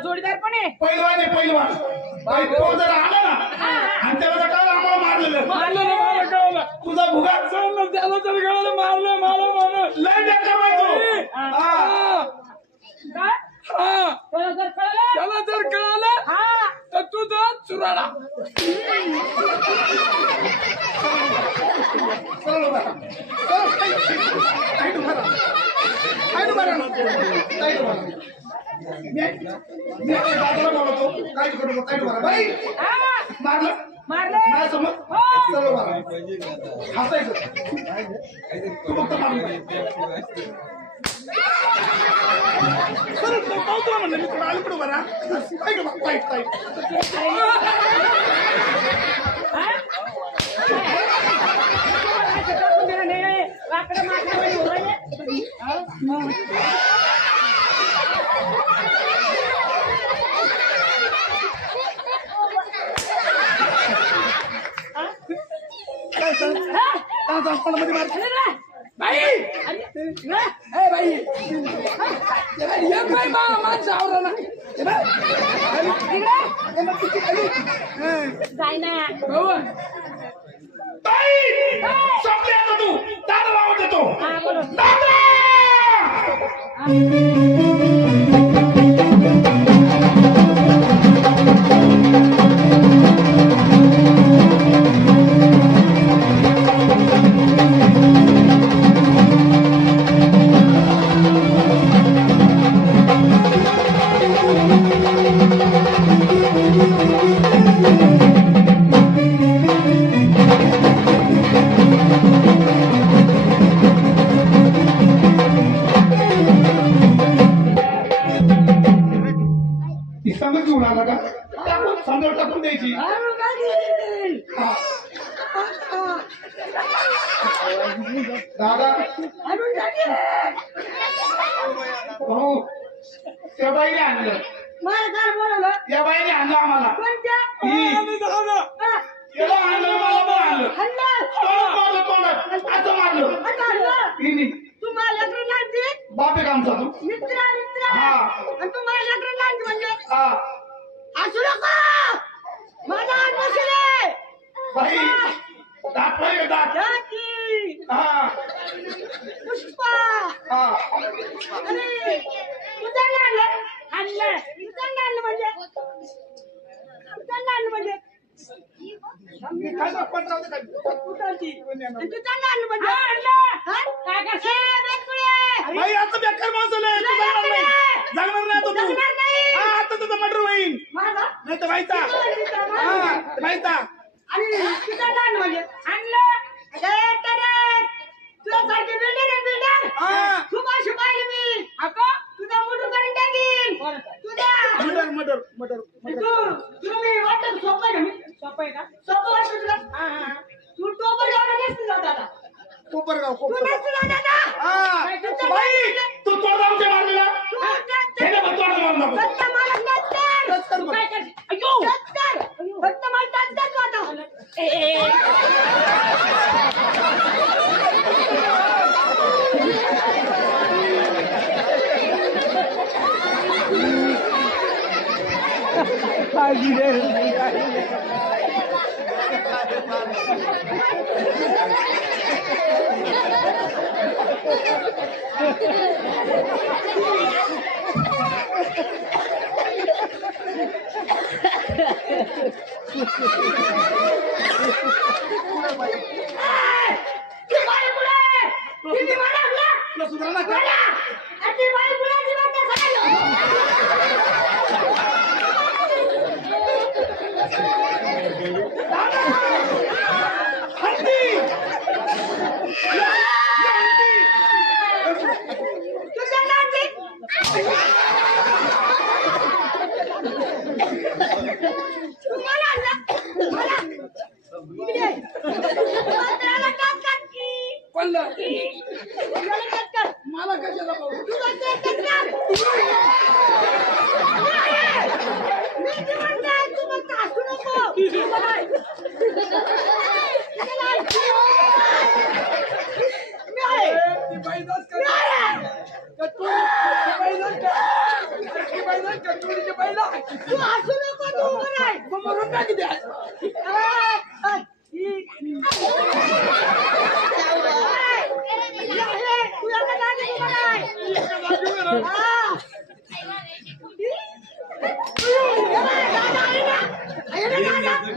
जोडीदार पण आहे. पैलवान आहे पैलवान. तो जर आला ना. आणि त्याला कळलं आम्हाला मारलेलं. मारलं कळलं तुझा भुगा त्याला तर कळलं मारलं मला मारलं लय. हा. हा. काय हा. त्याला जर कळालं? हा. तर तुझा चुराडा. सरळ उभा राहा. सरळ, ताई. ताईट उभा राहा. ताईट उभा राहा. ताईट उभा राहा. मी- मी आता दादाला बोलवतो. काहीच करू नको. ताईट उभा राहा. बाई, हा मारलं मारले माझ्यासमोर सरळ उभा राहा. हसायचं तू फक्त मारलं सरळ तो पावतो म्हणलं मी थोडा अलीकडे उभा राहा. ताईट उभा ताईट ताईट वाकडं मागं वळी होय. काय मध्ये मार बाई! बाई! बाई माणसं आवरा ना. ताई संपले आता तू. दादा लावत येतो. दादा! दादा. हो. त्या बाईने आणलं. मला काय बोलवलं? त्या बाईने आणलं आम्हाला. कोणत्या. त्याला आणलं मला पण आणलं. तोंडात मारलं तोंडात असं मारलं. हल्ला हिने. तुम्हाला लेकरं लहानची बाप आहे का आमचा तू. मित्र मित्र. हा. आणि तुम्हाला लेकरं लहानची हा. असू नका. माझा हात बसले बाई दात पाहिजे का दात जाती पुष्पा. हा. अरे तुझं आणलं. आणलं तुझं आणलं म्हणजे. तुझं आणलं म्हणजे. मी काय. आणलं म्हणजे हा? काय करशील? ए, बेकुळे! बाई आता बेकार माणसं लय तू जाणार नाही जाणार नाही आता तू जगणार नाही. हा आता तुझा मर्डर होईल माझा? नाही तर व्हायचा हा व्हायचा आणि तुझं आणलं म्हणजे आणलं अरे, तरे, तुझ्यासारखी builder आहे, builder. हा शुभा शुभाली मी अगं तुझा मोटर करून टाकीन तुझा तू तुम्ही वाटत सोपं आहे का मी सोपं आहे का सोपं वाटत तुला तू टोपर जाऊन नसते जात आता कोपरगाव तू कोपरगाव नसते जात आता हा बाई तू तोंडावचे मारलेला तू नसते. हे ना पण तोंड मारू नको फक्त मला नसतं. नसतं मग. काय करते? अय्यो. नसतं. फक्त मला नसतं तू आता. ए, ए, ए. ए, ती बाई कुठे? ती मी म्हणा तुला. तुला सुधारणा कर म्हणा. आणि ती बाई कुठे? ती म्हणते सगळं. हत्ती या, या हत्ती. तुझं नाती. तुम्हाला आणलं? मला. इकडे. मला काप काप की. पडलं मला काप काप. मला कशाला पाहू तुला ते काप काप. मी ते म्हणते, तू फक्त हसू नको. तुला नाही. तुला नाही. मी आहे. ती बाई जात मी का आहे. का तू ती बाई जात का ती बाई जात का तुरीच्या पहिला तू हसू नको तू उभं राह मग मरून टाकी द्या ए, ए, ठीक. ए, ये, ये, तू एका जागी उभा राह. हा. ये बाय, दादा आले ना. आहे ना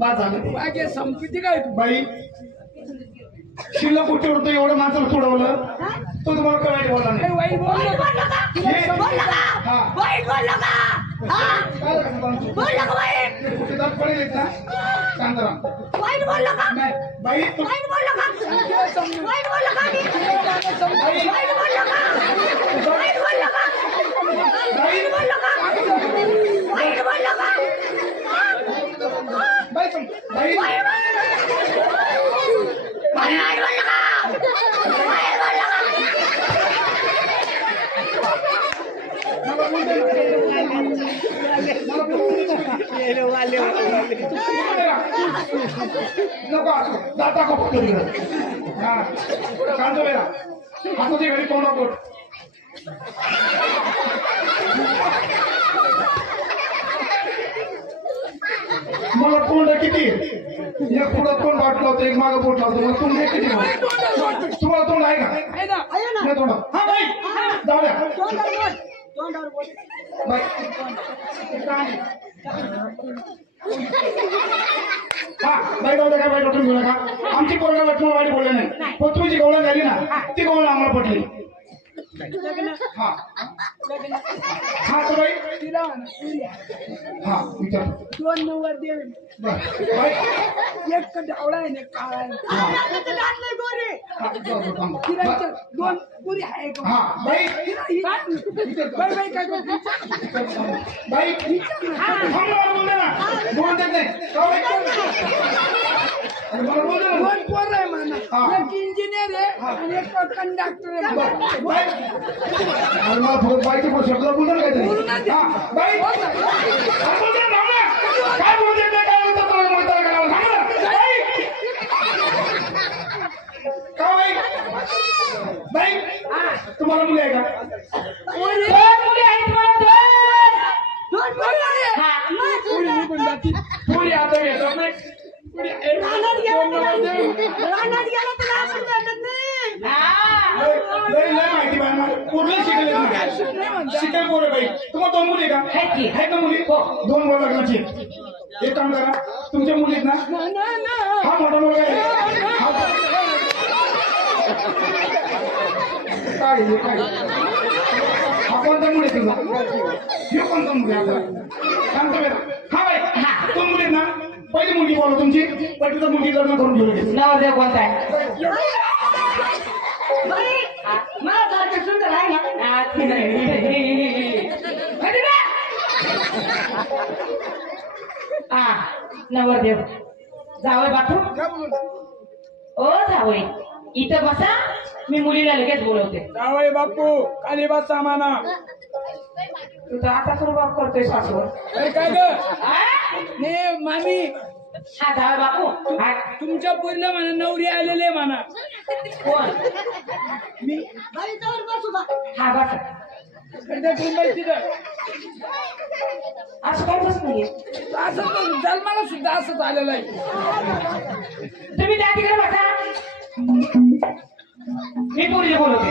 बाद झालं बागे संपत्ती काय तू? बाई. शिल्लक होतं एवढं माणसाला सोडवलं तो तुम्हाला कळायला बोलला काही नाही वाईट बोललं का? हा काय झालं तुमचं? ते दात पडेल आहेत ना शांत राहा नाही बाई तू बाई बोलू बोलू का फक्त तिकडं. हा शांत बेरा आता ते घरी कोण नको मला तोंड किती एक पुढं तोंड वाटलं होतं एक मागं बोट लावतो मला तोंड किती तुम्हाला तोंड आहे का? नाही तोंड हा बाई. जाऊ द्या बाई. हा बाई जाऊ द्या काय बाई डॉक्टर घेऊ नका आमची पोरगा लक्ष्मण वाईट बोलले नाही. पण गवळण झाली ना ती गवळण आम्हाला पटली. हा. हा तर बाई. तिला म्हणा, तिला. हा विचार. दोन नंबर दे बरं. बाई. एक ढवळा आहे ना काळा. आहे. तिला. विचार, दोन पुरी आहे का? हा बाई. तिला बाई बाई काय? बाई. थांब ना, बोल दे ना बोल देत. नाही का बाई? अरे मला बोल दे ना दोन पोर आहे म्हणा. हा. एक इंजिनियर आहे आणि एक कंडक्टर आहे बरं, बाई अरे मला थोडं बाईचे पण शब्द बोल दे ना काहीतरी हा बाई अरे बोल दे ना, थांब ना. काय बोल देत नाही, काय बोलतो तुला म्हातारा करायला? थांब ना. बाई का बाई बाई तुम्हाला मुली आहे का पुरी निघून जाती पुरी आता घेतात नाही पुरी एक- दोन नंबर दे. माहिती पूर्ण शिकले नाही शिकाय पोरं बाई. तुम्हाला दोन मुली आहे का? आहेत ना मुली? दोन मुलं लग्नाची एक काम करा तुमच्या मुली आहेत ना. हा मोठा मुलगा आहे. हा- काय हे, काय हा कोणता मुली आहे तुझा? हे कोणता मुली आहे? सांगतो हा बाई दोन मुली आहेत ना? पहिली मुलगी बोला तुमची पहिली तर मुलगी लग्न करून घेऊ नवरदेव कोणता आहे? नवरदेव जावय बापू ओ जावय इथं बसा मी मुलीला लगेच बोलवते जावय बापू खाली बसा म्हणा तू तर आता सुरुवात करतोय सासूवर अरे काय ग मामी हा जावय बापू. तुमच्या पूर्ण म्हणा नवरी आलेले म्हणा. कोण बाई जवळ बसू बा हा बस. एकदा मुंबई तिथं. असं असं तर जन्माला सुद्धा असंच आलेलं आहे. तुम्ही त्या तिकडे बसा. मी पोरीला बोलवते.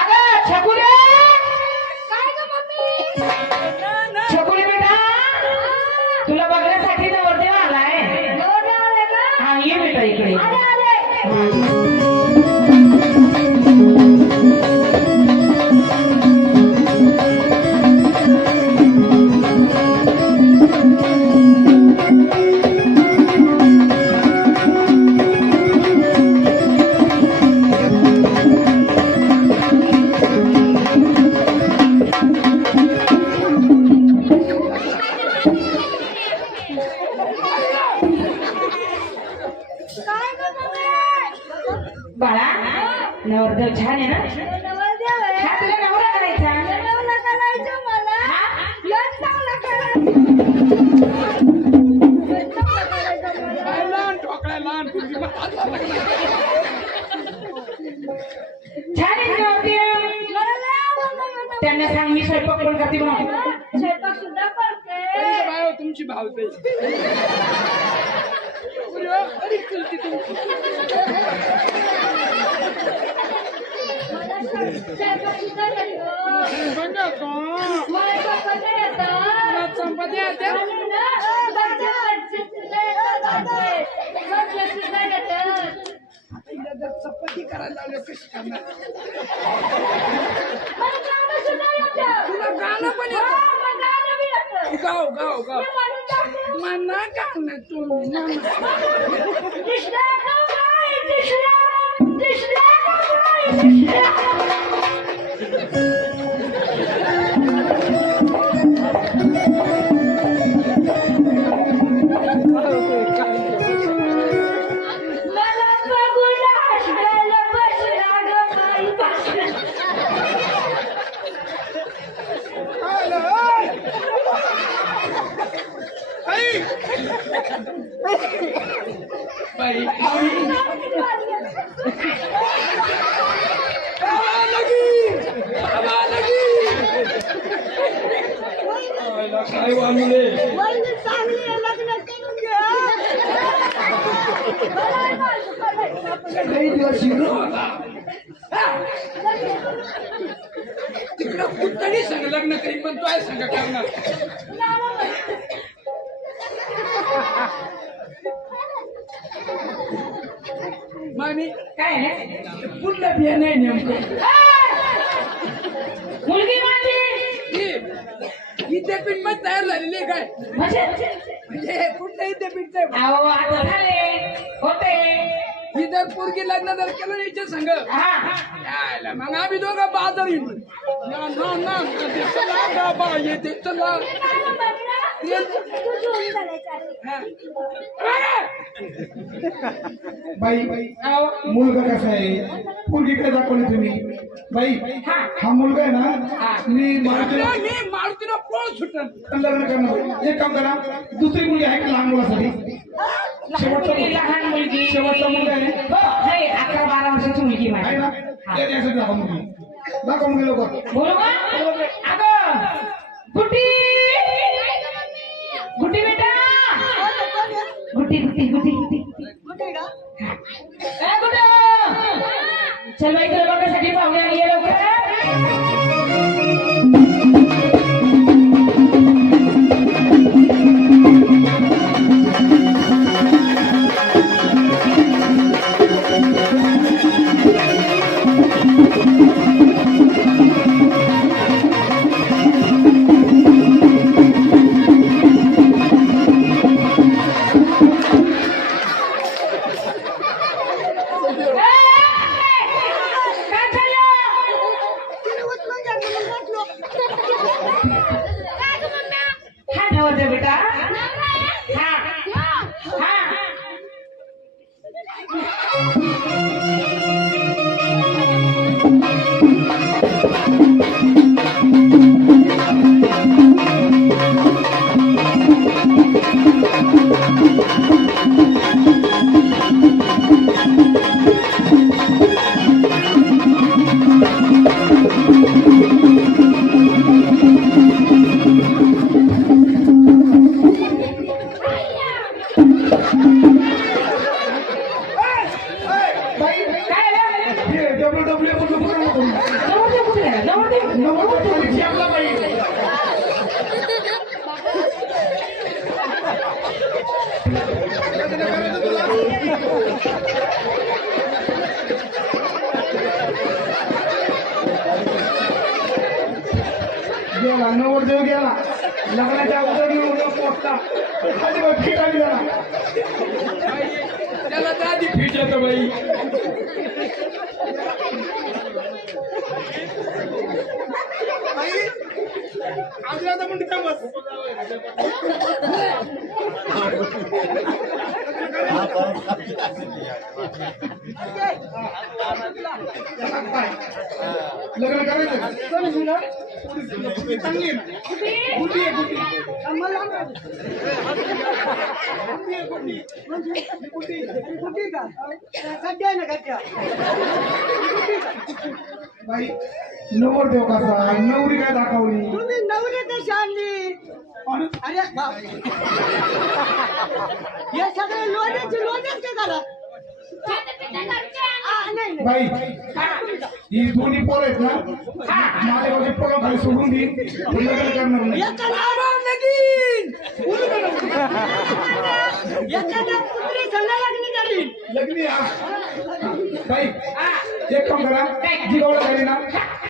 अगं छकुले આવીએ બેટા એકડે बाळा. नवरदेव छान आहे ना? हा तुला नवरा करायचा. छान आहे नवरदेव. त्यांना सांग मी स्वयंपाक पण करते म्हणून स्वयंपाक सुद्धा करते. अरे बायो तुमची हो, अरे चलती तुमची मला स्वयंपाक सुद्धा येतो बघा तो. मला चपात्या येतात तुला चपाती येते? आणि ना भाज्या भाजी सुद्धा येतात भाजी. भाज्या सुद्धा येतात तिला जर चपाती करायला लावलं कशी करणार तुला गाणं पण गाव गाव गाव मी गाणं माझं करायचं. काही दिवस शिकलो होता तिकडं कुठतरी संग लग्न करी पण तो आहे संग करणार. मामी काय आहे? पुढलं बिया नाही नेमकं. मुलगी माझी! विद्यापीठमध्ये तयार झालेली काय? म्हणजे? म्हणजे कुठलं विद्यापीठ होते. ही जर पोरगी लग्न जर केलं याच्या संग. यायला मग आम्ही दोघं बाजार येऊ ना ना ना ते चला बाबा येते चला. बाई मुलगा कसा आहे? पोरगीकडे दाखवली तुम्ही. बाई हा मुलगा आहे ना मी मारुतीला सुटन? लग्न करणार एक काम करा दुसरी मुलगी आहे का लहान मुलासाठी? शेवटचा मुलगी, लहान मुलगी. शेवटचा मुलगा आहे. हो. अकरा बारा वर्षाची मुलगी आहे ना? दाखवा मुलगी दाखवा मुलगी लवकर अगं गुड्डी हा. गेला नवरदेव गेला लग्नाच्या अगोदर येऊन पोचता खाली बघ त्याला त्याला आधी फिट येतं बाई? आजला म्हणते का बस लग्न करायचं चांगली आहे गुटी आहे गुटी मला नाही. म्हणजे का गड्डे आहे ना गड्ड्या बाई नवर देव कसा नवरी काय दाखवली? तुम्ही नवरी कशी आणली? आणि? अरे बाप. हे सगळे लोण्याचे लोण्याच झालं. आ, नाही नाही. बाई ही. दोन्ही पोर आहेत ना? माझ्या पोरं खाली सोडून दे. मी लग्न करणार नाही. याचा नाव लगीन. याच्या नाव कुत्री सल्ला लागली झाली लग्नी हा. बाई एक काम करा. जी गवळं झाली ना